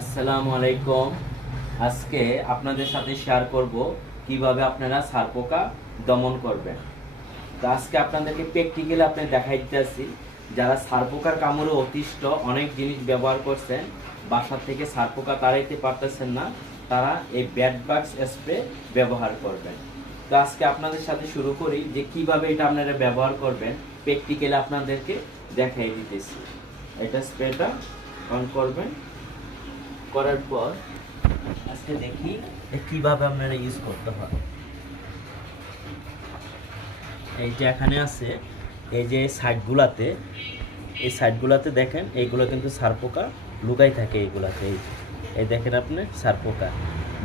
আসসালামু আলাইকুম। আজকে আপনাদের সাথে শেয়ার করব কীভাবে আপনারা সারপোকা দমন করবেন। তো আজকে আপনাদেরকে প্র্যাকটিক্যালি আপনি দেখাই দিতেছি যারা সারপোকার কামড়ে অতিষ্ঠ, অনেক জিনিস ব্যবহার করছেন, বাসা থেকে সারপোকা তাড়াইতে পারতেছেন না, তারা এই ব্যাট বাক্স স্প্রে ব্যবহার করবেন। তো আজকে আপনাদের সাথে শুরু করি যে কীভাবে এটা আপনারা ব্যবহার করবেন। প্র্যাকটিক্যালি আপনাদেরকে দেখাই দিতেছি। এটা স্প্রেটা অন করবেন। করার পর আজকে দেখি কীভাবে আপনারা ইউজ করতে হয়। এই যে এখানে আছে, এই যে সাইডগুলাতে, এই সাইডগুলাতে দেখেন, এইগুলো কিন্তু সারপোকা লুকাই থাকে এইগুলাতে। এই এই দেখেন আপনি সারপোকা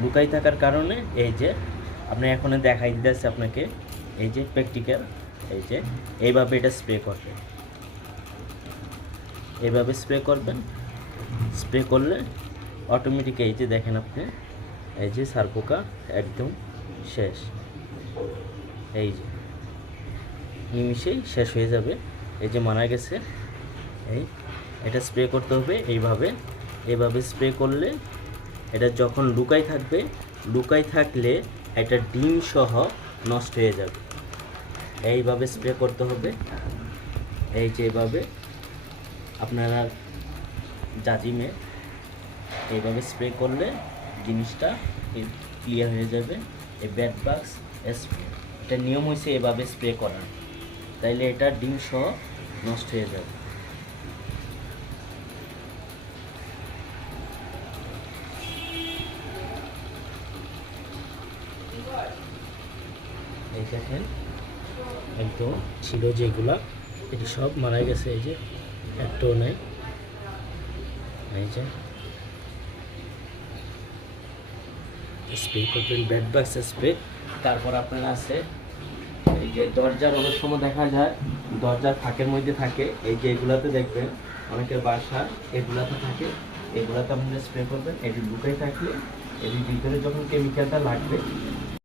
লুকাই থাকার কারণে এই যে আপনি এখন দেখাই দিতেছে আপনাকে, এই যে প্র্যাকটিক্যাল, এই যে এইভাবে এটা স্প্রে করবেন। এইভাবে স্প্রে করবেন, স্প্রে করলে অটোমেটিক এই যে দেখেন আপনি, এই যে সারপোকা একদম শেষ। এই যে নিমিশেই শেষ হয়ে যাবে। এই যে মারা গেছে, এই এটা স্প্রে করতে হবে এইভাবে। এইভাবে স্প্রে করলে এটা যখন লুকাই থাকবে লুকাই থাকলে এটা ডিম সহ নষ্ট হয়ে যাবে। এইভাবে স্প্রে করতে হবে। এই যে এভাবে আপনারা জাজিমে এইভাবে স্প্রে করলে জিনিসটা ক্লিয়ার হয়ে যাবে। এই ব্যাট বাক্স স্প্রে এটা নিয়ম হয়েছে এভাবে স্প্রে করার। তাইলে এটা ডিম সহ নষ্ট হয়ে যাবে। এই দেখেন, একদম ছিল যেগুলা। এটি সব মারা গেছে, এই যে একটাও নাই। এই যে স্প্রে করবেন বেড বাস স্প্রে তারপর আপনার আছে এই যে দরজার অনেক সময় দেখা যায়, দরজার থাকের মধ্যে থাকে। এই যে এগুলাতে দেখবেন, অনেকের বাসা এগুলাতে থাকে। এগুলাতে আপনারা স্প্রে করবেন, এটি বুকেই থাকলে এটির ভিতরে যখন কেমিক্যালটা লাগবে